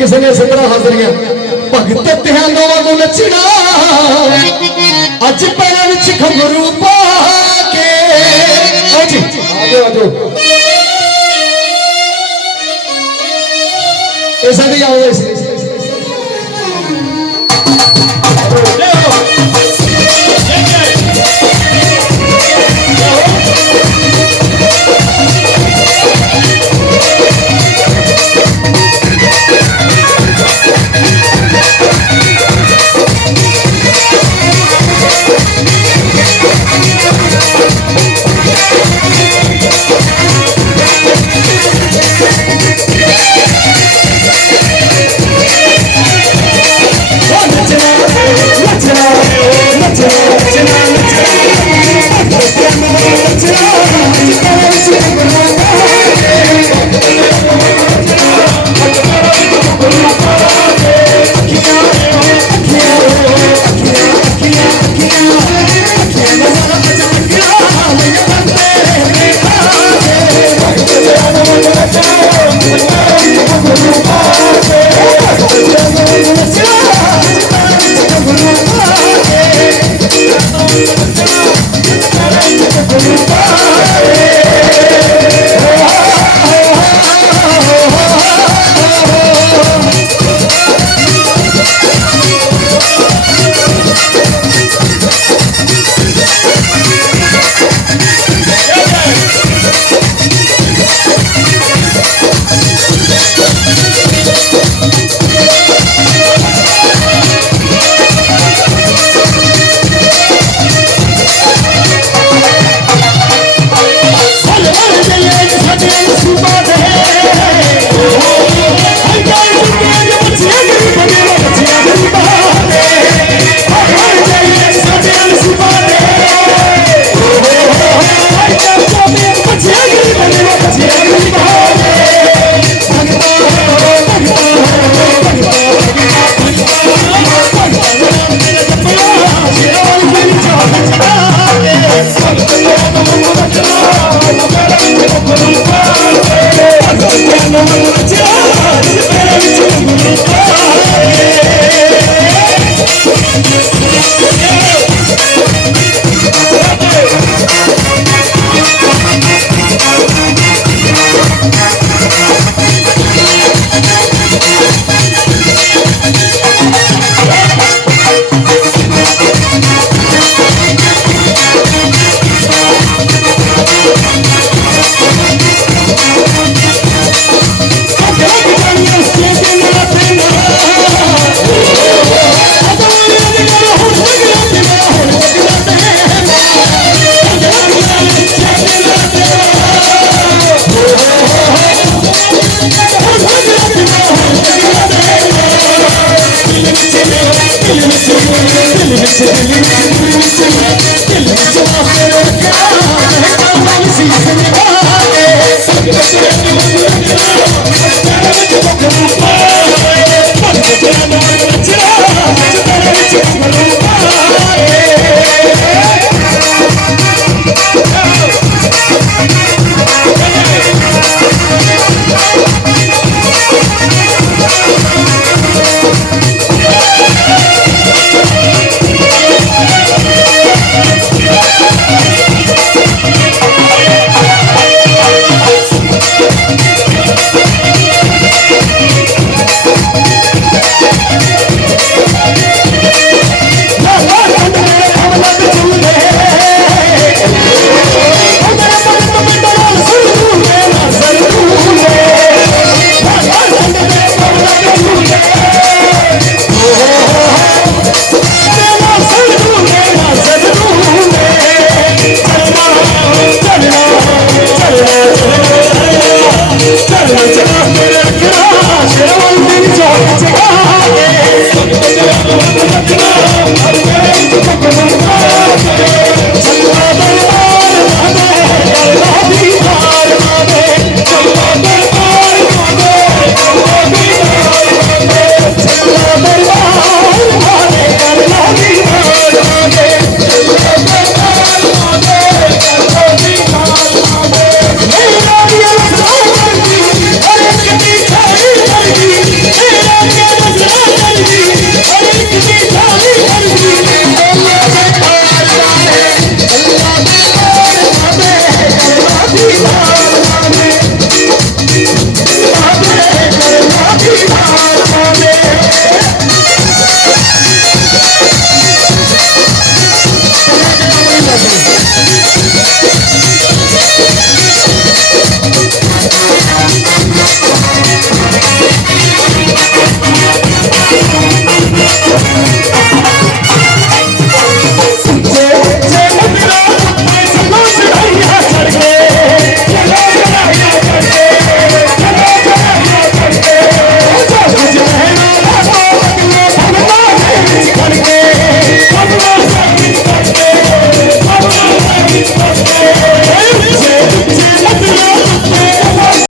ਕਿਸੇ ਨੇ ਇਸੇ ਤਰ੍ਹਾਂ ਹਾਜ਼ਰੀਆਂ ਭਗਤ ਤਿਹਾਂਦੋ ਵਾਂਗੂ ਨੱਚਣਾ ਅੱਜ ਪੈਰਾਂ ਵਿੱਚ ਖਮਰੂ ਪਾ ਕੇ। ਅੱਜ ਆਜੋ ਆਜੋ। ਇਹ ਸਾਡੇ ਆਉਂਦੇ ਸੀ